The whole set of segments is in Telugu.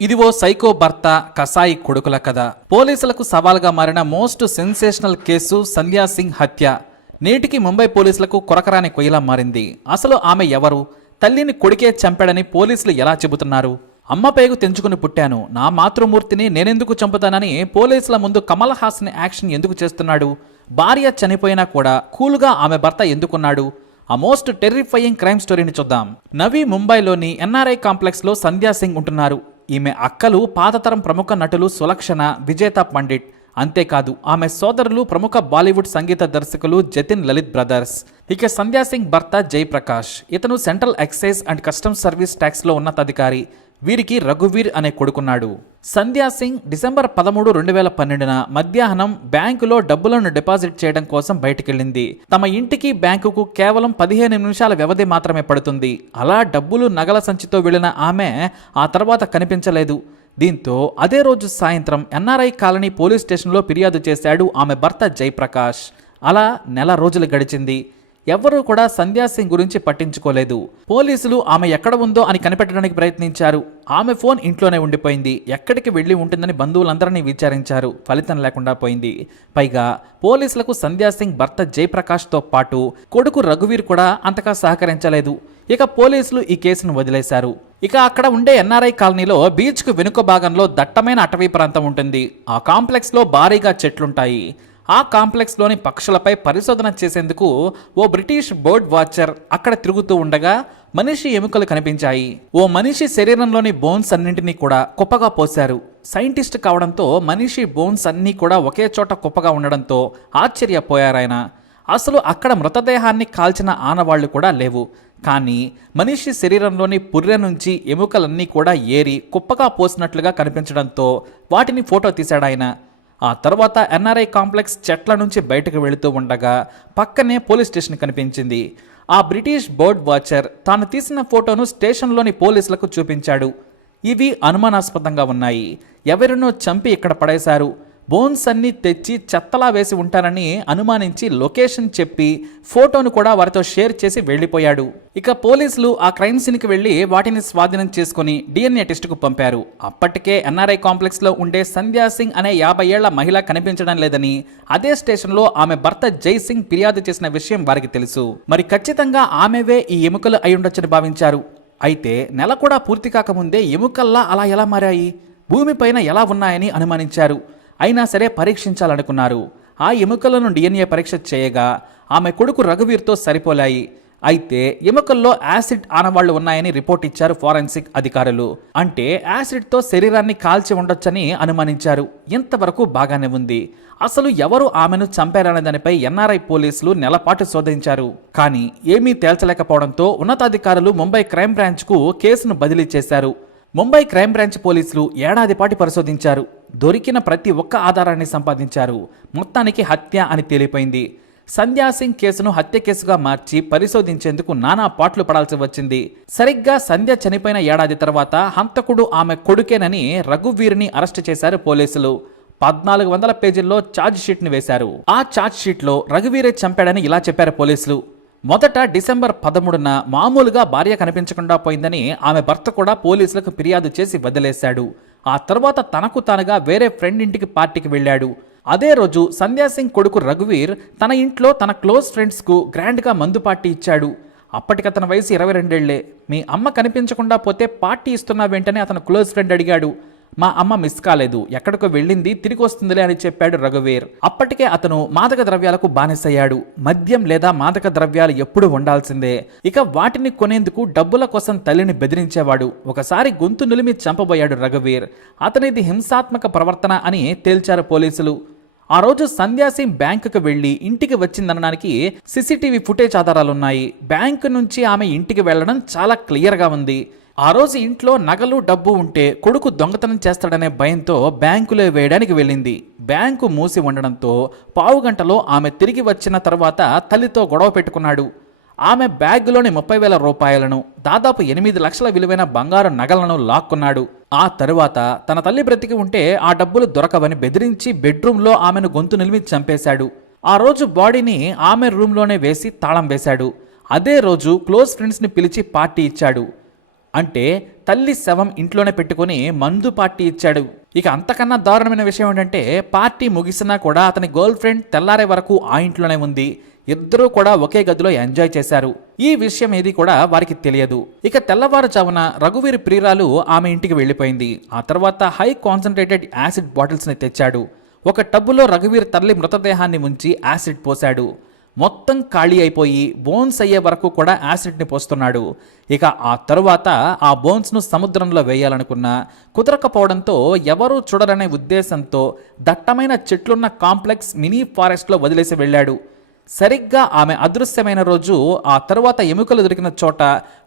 ఇది ఓ సైకో భర్త కసాయి కొడుకుల కథ. పోలీసులకు సవాల్గా మారిన most sensational case Sandhya Singh హత్య. నేటికి ముంబై పోలీసులకు కొరకరాని కొయ్యలా మారింది. అసలు ఆమె ఎవరు? తల్లిని కొడుకే చంపాడని పోలీసులు ఎలా చెబుతున్నారు? అమ్మ పేగు తెంచుకుని పుట్టాను. నా మాతృమూర్తిని నేనెందుకు చంపుతానని పోలీసుల ముందు కమల్ హాసన్ యాక్షన్ ఎందుకు చేస్తున్నాడు? భార్య చనిపోయినా కూడా కూల్గా ఆమె భర్త ఎందుకున్నాడు? ఆ మోస్ట్ టెర్రిఫయింగ్ క్రైమ్ స్టోరీని చూద్దాం. నవీ ముంబైలోని ఎన్ఆర్ఐ కాంప్లెక్స్లో సంధ్యా సింగ్ ఉంటున్నారు. ఈమె అక్కలు పాతతరం ప్రముఖ నటులు సులక్షణ విజేత పండిట్. అంతేకాదు ఆమె సోదరులు ప్రముఖ బాలీవుడ్ సంగీత దర్శకులు జతిన్ లలిత్ బ్రదర్స్. ఇక సంధ్యా సింగ్ భర్త జయప్రకాష్. ఇతను central excise and customs service ట్యాక్స్లో ఉన్నతాధికారి. వీరికి రఘువీర్ అనే కొడుకున్నాడు. సంధ్యా సింగ్ డిసెంబర్ పదమూడు రెండు వేల పన్నెండున మధ్యాహ్నం బ్యాంకులో డబ్బులను డిపాజిట్ చేయడం కోసం బయటికెళ్ళింది. తమ ఇంటికి బ్యాంకుకు కేవలం పదిహేను నిమిషాల వ్యవధి మాత్రమే పడుతుంది. అలా డబ్బులు నగల సంచితో వెళ్ళిన ఆమె ఆ తర్వాత కనిపించలేదు. దీంతో అదే రోజు సాయంత్రం ఎన్ఆర్ఐ కాలనీ పోలీస్ స్టేషన్లో ఫిర్యాదు చేశాడు ఆమె భర్త జయప్రకాష్. అలా నెల రోజులు గడిచింది. ఎవ్వరూ కూడా సంధ్యా సింగ్ గురించి పట్టించుకోలేదు. పోలీసులు ఆమె ఎక్కడ ఉందో అని కనిపెట్టడానికి ప్రయత్నించారు. ఆమె ఫోన్ ఇంట్లోనే ఉండిపోయింది. ఎక్కడికి వెళ్ళి ఉంటుందని బంధువులందరినీ విచారించారు. ఫలితం లేకుండా పోయింది. పైగా పోలీసులకు సంధ్యా సింగ్ భర్త జయప్రకాష్తో పాటు కొడుకు రఘువీర్ కూడా అంతగా సహకరించలేదు. ఇక పోలీసులు ఈ కేసును వదిలేశారు. ఇక అక్కడ ఉండే ఎన్ఆర్ఐ కాలనీలో బీచ్కు వెనుక భాగంలో దట్టమైన అటవీ ప్రాంతం ఉంటుంది. ఆ కాంప్లెక్స్లో భారీగా చెట్లుంటాయి. ఆ కాంప్లెక్స్లోని పక్షులపై పరిశోధన చేసేందుకు ఓ బ్రిటిష్ బర్డ్ వాచర్ అక్కడ తిరుగుతూ ఉండగా మనిషి ఎముకలు కనిపించాయి. ఓ మనిషి శరీరంలోని బోన్స్ అన్నింటినీ కూడా కుప్పగా పోశారు. సైంటిస్ట్ కావడంతో మనిషి బోన్స్ అన్నీ కూడా ఒకే చోట కుప్పగా ఉండడంతో ఆశ్చర్యపోయారాయన. అసలు అక్కడ మృతదేహాన్ని కాల్చిన ఆనవాళ్ళు కూడా లేవు. కానీ మనిషి శరీరంలోని పుర్రె నుంచి ఎముకలన్నీ కూడా ఏరి కుప్పగా పోసినట్లుగా కనిపించడంతో వాటిని ఫోటో తీశాడాయన. ఆ తర్వాత ఎన్ఆర్ఐ కాంప్లెక్స్ చెట్ల నుంచి బయటకు వెళుతూ ఉండగా పక్కనే పోలీస్ స్టేషన్ కనిపించింది. ఆ బ్రిటిష్ బర్డ్ వాచర్ తాను తీసిన ఫోటోను స్టేషన్లోని పోలీసులకు చూపించాడు. ఇవి అనుమానాస్పదంగా ఉన్నాయి. ఎవరినో చంపి ఇక్కడ పడేశారు. బోన్స్ అన్ని తెచ్చి చెత్తలా వేసి ఉంటారని అనుమానించి లొకేషన్ చెప్పి ఫోటోను కూడా వారితో షేర్ చేసి వెళ్ళిపోయాడు. ఇక పోలీసులు ఆ క్రైమ్ సీన్కి వెళ్ళి వాటిని స్వాధీనం చేసుకుని డిఎన్ఏ టెస్టుకు పంపారు. అప్పటికే ఎన్ఆర్ఐ కాంప్లెక్స్లో ఉండే సంధ్యా సింగ్ అనే యాభై ఏళ్ళ మహిళ కనిపించడం లేదని అదే స్టేషన్లో ఆమె భర్త జై సింగ్ ఫిర్యాదు చేసిన విషయం వారికి తెలుసు. మరి ఖచ్చితంగా ఆమెవే ఈ ఎముకలు అయ్యుండొచ్చని భావించారు. అయితే నెల కూడా పూర్తి కాకముందే ఎముకల్లా అలా ఎలా మారాయి? భూమిపైన ఎలా ఉన్నాయని అనుమానించారు. అయినా సరే పరీక్షించాలనుకున్నారు. ఆ ఎముకలను డిఎన్ఏ పరీక్ష చేయగా ఆమె కొడుకు రఘువీర్తో సరిపోలాయి. అయితే ఎముకల్లో యాసిడ్ ఆనవాళ్ళు ఉన్నాయని రిపోర్ట్ ఇచ్చారు ఫారెన్సిక్ అధికారులు. అంటే యాసిడ్తో శరీరాన్ని కాల్చి ఉండొచ్చని అనుమానించారు. ఇంతవరకు బాగానే ఉంది. అసలు ఎవరు ఆమెను చంపారనే దానిపై ఎన్ఆర్ఐ పోలీసులు నెలపాటు శోధించారు. కానీ ఏమీ తేల్చలేకపోవడంతో ఉన్నతాధికారులు ముంబై క్రైమ్ బ్రాంచ్కు కేసును బదిలీ చేశారు. ముంబై క్రైమ్ బ్రాంచ్ పోలీసులు ఏడాదిపాటి పరిశోధించారు. దొరికిన ప్రతి ఒక్క ఆధారాన్ని సంపాదించారు. మొత్తానికి హత్య అని తేలిపోయింది. సంధ్యా సింగ్ కేసును హత్య కేసుగా మార్చి పరిశోధించేందుకు నానా పాట్లు పడాల్సి వచ్చింది. సరిగ్గా సంధ్య చనిపోయిన ఏడాది తర్వాత హంతకుడు ఆమె కొడుకేనని రఘువీర్ని అరెస్ట్ చేశారు పోలీసులు. పద్నాలుగు వందల పేజీల్లో ఛార్జ్ షీట్ని వేశారు. ఆ ఛార్జ్ షీట్లో రఘువీరే చంపాడని ఇలా చెప్పారు పోలీసులు. మొదట డిసెంబర్ పదమూడున మామూలుగా భార్య కనిపించకుండా పోయిందని ఆమె భర్త కూడా పోలీసులకు ఫిర్యాదు చేసి వదిలేశాడు. ఆ తర్వాత తనకు తానుగా వేరే ఫ్రెండ్ ఇంటికి పార్టీకి వెళ్ళాడు. అదే రోజు సంధ్యా సింగ్ కొడుకు రఘువీర్ తన ఇంట్లో తన క్లోజ్ ఫ్రెండ్స్కు గ్రాండ్గా మందు పార్టీ ఇచ్చాడు. అప్పటికి అతని వయసు ఇరవై రెండేళ్ళే. మీ అమ్మ కనిపించకుండా పోతే పార్టీ ఇస్తున్న వెంటనే అతను క్లోజ్ ఫ్రెండ్ అడిగాడు. మా అమ్మ మిస్ కాలేదు. ఎక్కడికో వెళ్ళింది తిరిగి వస్తుందిలే అని చెప్పాడు రఘువీర్. అప్పటికే అతను మాదక ద్రవ్యాలకు బానిసయ్యాడు. మద్యం లేదా మాదక ద్రవ్యాలు ఎప్పుడు ఉండాల్సిందే. ఇక వాటిని కొనేందుకు డబ్బుల కోసం తల్లిని బెదిరించేవాడు. ఒకసారి గొంతు నిలిమి చంపబోయాడు రఘువీర్. అతనిది హింసాత్మక ప్రవర్తన అని తేల్చారు పోలీసులు. ఆ రోజు సంధ్యాసింగ్ బ్యాంకుకు వెళ్ళి ఇంటికి వచ్చిందనడానికి సీసీటీవీ ఫుటేజ్ ఆధారాలున్నాయి. బ్యాంకు నుంచి ఆమె ఇంటికి వెళ్ళడం చాలా క్లియర్గా ఉంది. ఆ రోజు ఇంట్లో నగలు డబ్బు ఉంటే కొడుకు దొంగతనం చేస్తాడనే భయంతో బ్యాంకులో వేయడానికి వెళ్ళింది. బ్యాంకు మూసి ఉండడంతో పావు గంటలో ఆమె తిరిగి వచ్చిన తర్వాత తల్లితో గొడవ పెట్టుకున్నాడు. ఆమె బ్యాగ్లోని ముప్పై వేల రూపాయలను దాదాపు ఎనిమిది లక్షల విలువైన బంగారు నగలను లాక్కున్నాడు. ఆ తరువాత తన తల్లి బ్రతికి ఉంటే ఆ డబ్బులు దొరకవని బెదిరించి బెడ్రూమ్లో ఆమెను గొంతు నిలిమి చంపేశాడు. ఆ రోజు బాడీని ఆమె రూమ్లోనే వేసి తాళం వేశాడు. అదే రోజు క్లోజ్ ఫ్రెండ్స్ని పిలిచి పార్టీ ఇచ్చాడు. అంటే తల్లి శవం ఇంట్లోనే పెట్టుకుని మందు పార్టీ ఇచ్చాడు. ఇక అంతకన్నా దారుణమైన విషయం ఏంటంటే పార్టీ ముగిసినా కూడా అతని గర్ల్ ఫ్రెండ్ తెల్లారే వరకు ఆ ఇంట్లోనే ఉంది. ఇద్దరూ కూడా ఒకే గదిలో ఎంజాయ్ చేశారు. ఈ విషయం ఏది కూడా వారికి తెలియదు. ఇక తెల్లవారుజామున రఘువీర్ ప్రియురాలు ఆమె ఇంటికి వెళ్ళిపోయింది. ఆ తర్వాత హై కాన్సన్ట్రేటెడ్ యాసిడ్ బాటిల్స్ని తెచ్చాడు. ఒక టబ్బులో రఘువీర్ తల్లి మృతదేహాన్ని ముంచి యాసిడ్ పోశాడు. మొత్తం ఖాళీ అయిపోయి బోన్స్ అయ్యే వరకు కూడా యాసిడ్ని పోస్తున్నాడు. ఇక ఆ తరువాత ఆ బోన్స్ను సముద్రంలో వేయాలనుకున్నా కుదరకపోవడంతో ఎవరూ చూడరనే ఉద్దేశంతో దట్టమైన చెట్లున్న కాంప్లెక్స్ మినీ ఫారెస్ట్లో వదిలేసి వెళ్ళాడు. సరిగ్గా ఆమె అదృశ్యమైన రోజు ఆ తరువాత ఎముకలు దొరికిన చోట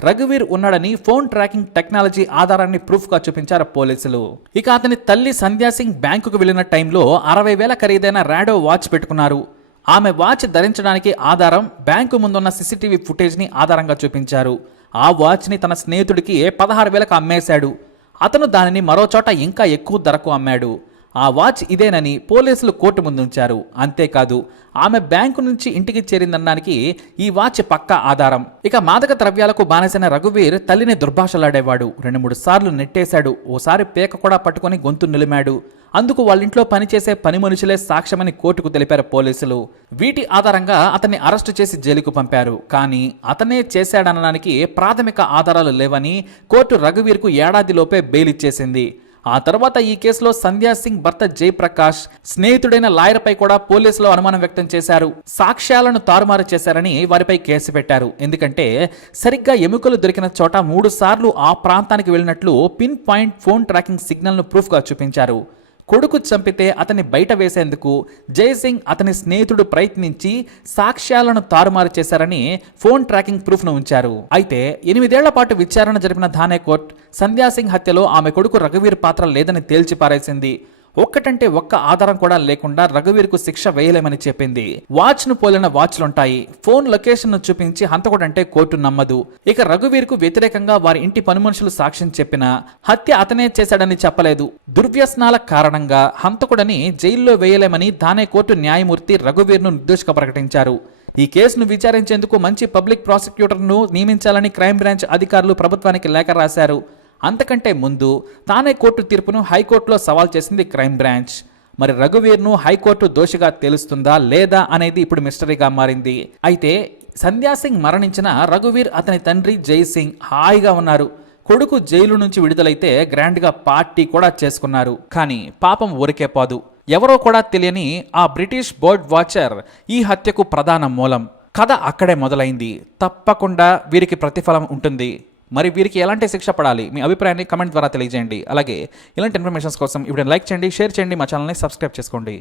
రఘువీర్ ఉన్నాడని ఫోన్ ట్రాకింగ్ టెక్నాలజీ ఆధారాన్ని ప్రూఫ్గా చూపించారు పోలీసులు. ఇక అతని తల్లి సంధ్యాసింగ్ బ్యాంకుకు వెళ్ళిన టైంలో అరవై వేల ఖరీదైన రాడో వాచ్ పెట్టుకున్నారు. ఆమె వాచ్ ధరించడానికి ఆధారం బ్యాంకు ముందున్న సీసీటీవీ ఫుటేజ్ని ఆధారంగా చూపించారు. ఆ వాచ్ని తన స్నేహితుడికి పదహారు వేలకు అమ్మేశాడు. అతను దానిని మరో చోట ఇంకా ఎక్కువ ధరకు అమ్మాడు. ఆ వాచ్ ఇదేనని పోలీసులు కోర్టు ముందుంచారు అంతేకాదు ఆమె బ్యాంకు నుంచి ఇంటికి చేరిందనడానికి ఈ వాచ్ పక్కా ఆధారం. ఇక మాదక ద్రవ్యాలకు బానిసైన రఘువీర్ తల్లిని దుర్భాషలాడేవాడు. రెండు మూడు సార్లు నెట్టేశాడు. ఓసారి పేక కూడా పట్టుకొని గొంతు నిలిమాడు. అందుకు వాళ్ళ ఇంట్లో పనిచేసే పని మనుషులే సాక్ష్యమని కోర్టుకు తెలిపారు పోలీసులు. వీటి ఆధారంగా అతన్ని అరెస్టు చేసి జైలుకు పంపారు. కానీ అతనే చేశాడనడానికి ప్రాథమిక ఆధారాలు లేవని కోర్టు రఘువీర్కు ఏడాదిలోపే బెయిల్ ఇచ్చేసింది. ఆ తర్వాత ఈ కేసులో సంధ్యా సింగ్ భర్త జయప్రకాష్ స్నేహితుడైన లాయర్పై కూడా పోలీసులు అనుమానం వ్యక్తం చేశారు. సాక్ష్యాలను తారుమారు చేశారని వారిపై కేసు పెట్టారు. ఎందుకంటే సరిగ్గా ఎముకలు దొరికిన చోట మూడు సార్లు ఆ ప్రాంతానికి వెళ్ళినట్లు పిన్ పాయింట్ ఫోన్ ట్రాకింగ్ సిగ్నల్ను ప్రూఫ్గా చూపించారు. కొడుకు చంపితే అతన్ని బయట వేసేందుకు జయసింగ్ అతని స్నేహితుడు ప్రయత్నించి సాక్ష్యాలను తారుమారు చేశారని ఫోన్ ట్రాకింగ్ ప్రూఫ్ను ఉంచారు. అయితే ఎనిమిదేళ్ళ పాటు విచారణ జరిపిన థానే కోర్ట్ సంధ్యాసింగ్ హత్యలో ఆమె కొడుకు రఘువీర్ పాత్ర లేదని తేల్చిపారేసింది. ఒక్కటంటే ఒక్క ఆధారం కూడా లేకుండా రఘువీర్కు శిక్ష వేయలేమని చెప్పింది. వాచ్ను పోలిన వాచ్లుంటాయి. ఫోన్ లొకేషన్ను చూపించి హంతకుడంటే కోర్టు నమ్మదు. ఇక రఘువీర్కు వ్యతిరేకంగా వారి ఇంటి పనిమనుషులు సాక్ష్యం చెప్పినా హత్య అతనే చేశాడని చెప్పలేదు. దుర్వ్యసనాల కారణంగా హంతకుడని జైల్లో వేయలేమని తానే కోర్టు న్యాయమూర్తి రఘువీర్ను నిర్దోషిగా ప్రకటించారు. ఈ కేసును విచారించేందుకు మంచి పబ్లిక్ ప్రాసిక్యూటర్ను నియమించాలని క్రైమ్ బ్రాంచ్ అధికారులు ప్రభుత్వానికి లేఖ రాశారు. అంతకంటే ముందు తానే కోర్టు తీర్పును హైకోర్టులో సవాల్ చేసింది క్రైమ్ బ్రాంచ్. మరి రఘువీర్ను హైకోర్టు దోషిగా తెలుస్తుందా లేదా అనేది ఇప్పుడు మిస్టరీగా మారింది. అయితే సంధ్యాసింగ్ మరణించిన రఘువీర్ అతని తండ్రి జైసింగ్ హాయిగా ఉన్నారు. కొడుకు జైలు నుంచి విడుదలైతే గ్రాండ్గా పార్టీ కూడా చేసుకున్నారు. కానీ పాపం ఊరికే పోదు. ఎవరో కూడా తెలియని ఆ బ్రిటిష్ బోర్డ్ వాచర్ ఈ హత్యకు ప్రధాన మూలం. కథ అక్కడే మొదలైంది. తప్పకుండా వీరికి ప్రతిఫలం ఉంటుంది. మరి వీరికి ఎలాంటి శిక్ష పడాలి? మీ అభిప్రాయాన్ని కమెంట్ ద్వారా తెలియజేయండి. అలాగే ఇలాంటి ఇన్ఫర్మేషన్స్ కోసం ఇప్పుడు లైక్ చేయండి షేర్ చేయండి మా ఛానల్ని సబ్స్క్రైబ్ చేసుకోండి.